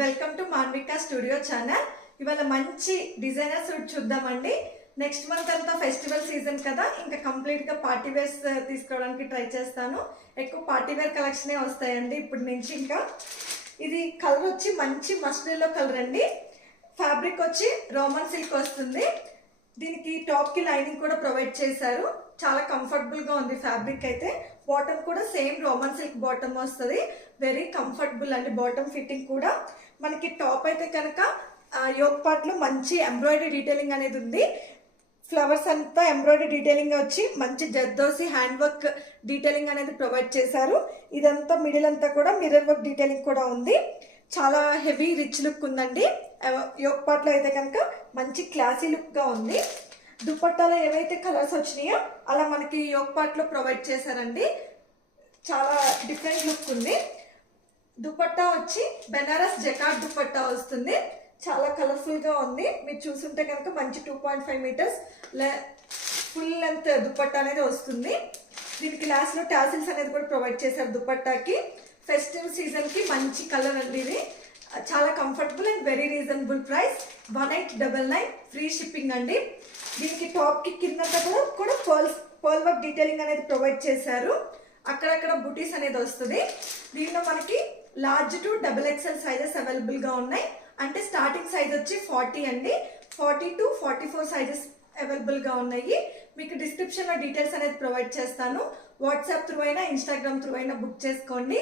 Welcome to Manvika studio channel. ఇవాళ మంచి designer suit చూద్దామండి. నెక్స్ట్ మంత్ అంతా ఫెస్టివల్ సీజన్ కదా, ఇంకా కంప్లీట్గా పార్టీ వేర్స్ తీసుకోవడానికి ట్రై చేస్తాను. ఎక్కువ పార్టీ వేర్ కలెక్షనే వస్తాయండి ఇప్పుడు నుంచి. ఇంకా ఇది కలర్ వచ్చి మంచి మస్టర్డ్ కలర్ అండి. ఫ్యాబ్రిక్ వచ్చి రోమన్ సిల్క్ వస్తుంది. దీనికి టాప్కి లైనింగ్ కూడా ప్రొవైడ్ చేశారు. చాలా కంఫర్టబుల్గా ఉంది ఫ్యాబ్రిక్ అయితే. బాటమ్ కూడా సేమ్ రోమన్ సిల్క్ బాటమ్ వస్తుంది. వెరీ కంఫర్టబుల్ అండి బాటమ్ ఫిట్టింగ్ కూడా. మనకి టాప్ అయితే కనుక యోక్ పార్ట్లో మంచి ఎంబ్రాయిడరీ డీటెయిలింగ్ అనేది ఉంది. ఫ్లవర్స్ అంతా ఎంబ్రాయిడరీ డీటెయిలింగ్ వచ్చి మంచి జర్దోసి హ్యాండ్ వర్క్ డీటెయిలింగ్ అనేది ప్రొవైడ్ చేశారు. ఇదంతా మిడిల్ అంతా కూడా మిర్రర్ వర్క్ డీటెయిలింగ్ కూడా ఉంది. చాలా హెవీ రిచ్ లుక్ ఉందండి. యోక్ పార్ట్లో అయితే కనుక మంచి క్లాసీ లుక్గా ఉంది. దుపట్టాలో ఏవైతే కలర్స్ వచ్చినాయో అలా మనకి యోక్ పార్ట్లో ప్రొవైడ్ చేశారండి. చాలా డిఫరెంట్ లుక్ ఉంది. దుపట్టా వచ్చి బెనారస్ జకార్డ్ దుపట్టా వస్తుంది. చాలా కలర్ఫుల్గా ఉంది. మీరు చూసుంటే కనుక మంచి 2.5 మీటర్స్ ఫుల్ లెంత్ దుపట్టా అనేది వస్తుంది. దీనికి లాస్ట్లో టాసిల్స్ అనేది కూడా ప్రొవైడ్ చేశారు దుపట్టాకి. ఫెస్టివ్ సీజన్కి మంచి కలర్ అండి ఇది. చాలా comfortable and very reasonable price. 1899 free shipping అండి. దీనికి టాప్కి కిందంతా కూడా పర్ల్ వర్క్ డీటెయిలింగ్ అనేది ప్రొవైడ్ చేశారు. అక్కడక్కడ బుటీస్ అనేది వస్తుంది. దీనిలో మనకి లార్జ్ టు XXL సైజెస్ అవైలబుల్గా ఉన్నాయి. అంటే స్టార్టింగ్ సైజ్ వచ్చి 40 అండి. 40 to 44 సైజెస్ అవైలబుల్గా ఉన్నాయి. మీకు డిస్క్రిప్షన్లో డీటెయిల్స్ అనేది ప్రొవైడ్ చేస్తాను. వాట్సాప్ త్రూ అయినా ఇన్స్టాగ్రామ్ త్రూ అయినా బుక్ చేసుకోండి.